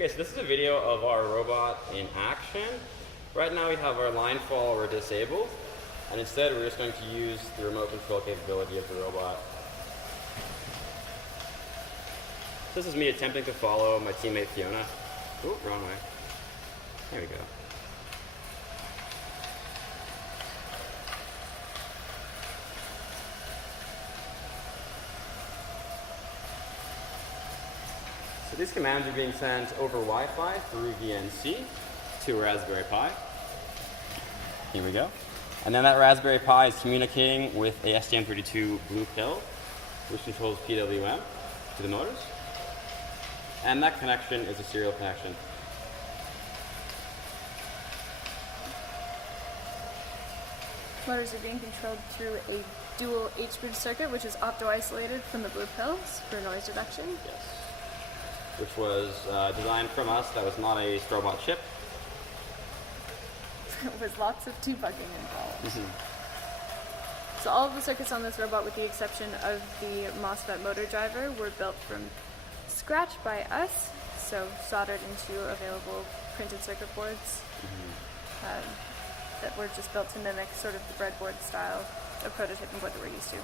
Okay, so this is a video of our robot in action. Right now we have our line follower disabled, and instead we're just going to use the remote control capability of the robot. This is me attempting to follow my teammate Fiona. Ooh, wrong way. There we go. So these commands are being sent over Wi-Fi through VNC to a Raspberry Pi. Here we go. And then that Raspberry Pi is communicating with a STM32 blue pill, which controls PWM to the motors. And that connection is a serial connection. Motors are being controlled through a dual H-bridge circuit, which is opto-isolated from the blue pills for noise reduction. Yes. Which was designed from us. That was not a Strobot chip. With lots of debugging involved. Mm-hmm. So all of the circuits on this robot, with the exception of the MOSFET motor driver, were built from scratch by us, so soldered into available printed circuit boards that were just built to mimic sort of the breadboard style of prototyping board that we're used to.